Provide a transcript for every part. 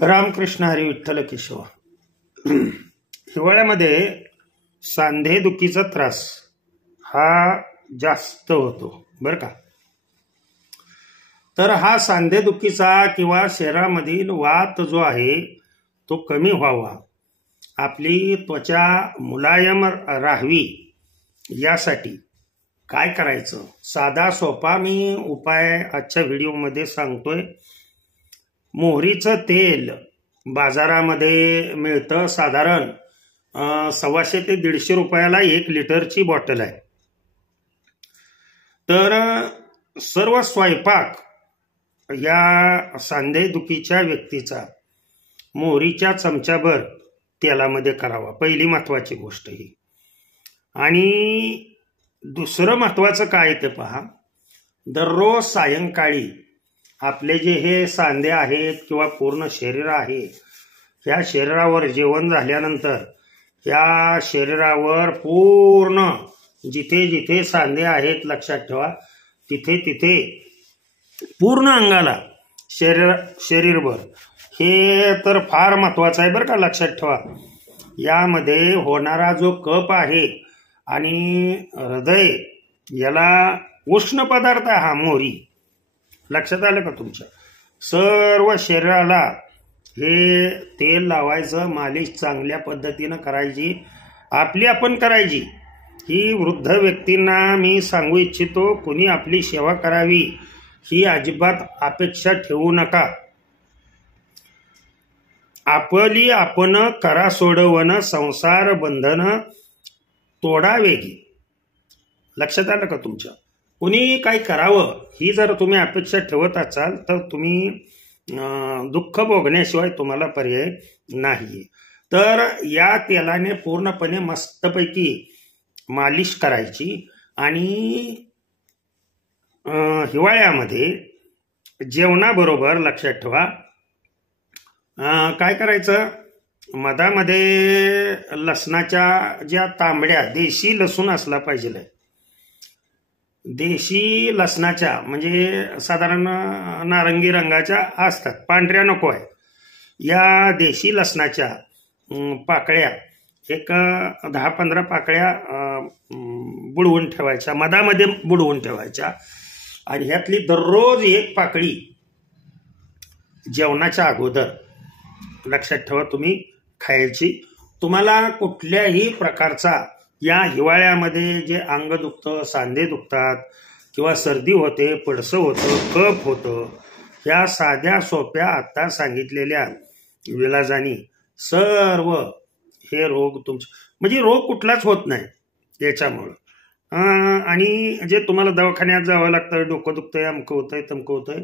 रामकृष्ण हरी विठ्ठल केशव. हिवाळ्यामध्ये सांधेदुखीचा त्रास हा जास्त होतो बरं का. तर हा सांधेदुखीचा किंवा शरीरामधील वात जो आहे तो कमी व्हावा, आपली त्वचा मुलायम राहावी यासाठी काय करायचं, साधा सोपा मी उपाय आजच्या व्हिडिओमध्ये सांगतोय. मोहरीचं तेल बाजारामध्ये मिळतं, साधारण 125 ते 150 रुपयाला 1 लिटरची बॉटल आहे. तर सर्व स्वयंपाक या सांधेदुखीच्या व्यक्तीचा मोहरीच्या चमचाभर तेलामध्ये करावा, पहिली महत्वाची गोष्ट ही. आणि दुसरं महत्वाचं काय ते पहा, दररोज सायंकाळी आपले जे हे सांधे आहेत किंवा पूर्ण शरीर आहे, ह्या शरीरावर जेवण झाल्यानंतर या शरीरावर पूर्ण जिथे जिथे सांधे आहेत लक्षात ठेवा, तिथे तिथे पूर्ण अंगाला शरीरभर, हे तर फार महत्वाचं आहे बरं का. लक्षात ठेवा, यामध्ये होणारा जो कफ आहे आणि हृदय याला उष्ण पदार्थ आहे हा मोहरी. लक्षात आलं का तुमच्या? सर्व शरीराला हे तेल लावायचं, मालिश चांगल्या पद्धतीनं करायची, आपली आपण करायची. ही वृद्ध व्यक्तींना मी सांगू इच्छितो, कुणी आपली सेवा करावी ही अजिबात अपेक्षा ठेवू नका. आपली आपण करा सोडवणं, संसार बंधन तोडावेगी. लक्षात आलं का तुमच्या? कुणी काही करावं ही जर तुम्ही अपेक्षा ठेवत असाल तर तुम्ही दुःख भोगण्याशिवाय तुम्हाला पर्याय नाही. तर या तेलाने पूर्णपणे मस्तपैकी मालिश करायची. आणि हिवाळ्यामध्ये जेवणाबरोबर लक्षात ठेवा काय करायचं, मधामध्ये लसणाच्या ज्या तांबड्या, देशी लसूण असला पाहिजे, देशी लसणाच्या म्हणजे साधारण नारंगी रंगाच्या असतात, पांढऱ्या नको आहे. या देशी लसणाच्या पाकळ्या एक 10-15 पाकळ्या बुडवून ठेवायच्या, मधामध्ये बुडवून ठेवायच्या. आणि ह्यातली दररोज 1 पाकळी जेवणाच्या अगोदर लक्षात ठेवा तुम्ही खायची. तुम्हाला कुठल्याही प्रकारचा या हिवाळ्यामध्ये जे अंग दुखतं, सांधे दुखतात किंवा सर्दी होते, पडसं होतं, कफ होतं, ह्या साध्या सोप्या आता सांगितलेल्या विलाजानी सर्व हे रोग म्हणजे रोग कुठलाच होत नाही याच्यामुळं. आणि जे तुम्हाला दवाखान्यात जावं लागतं, डोकं दुखतंय, अमकं होतंय, तमकं होतंय,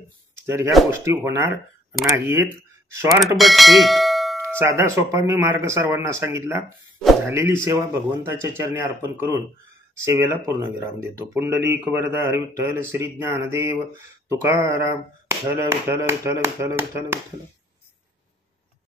तर ह्या गोष्टी होणार नाहीत. शॉर्ट बट स्वीट साधा सोपा मी मार्ग सर्वांना सांगितला. झालेली सेवा भगवंताच्या चरणी अर्पण करून सेवेला पूर्णविराम देतो. पुंडलिक वरदा हरी विठ्ठल श्री ज्ञानदेव तुकाराम. विठ्ठल विठ्ठल विठ्ठल विठ्ठल विठ्ठल विठ्ठल.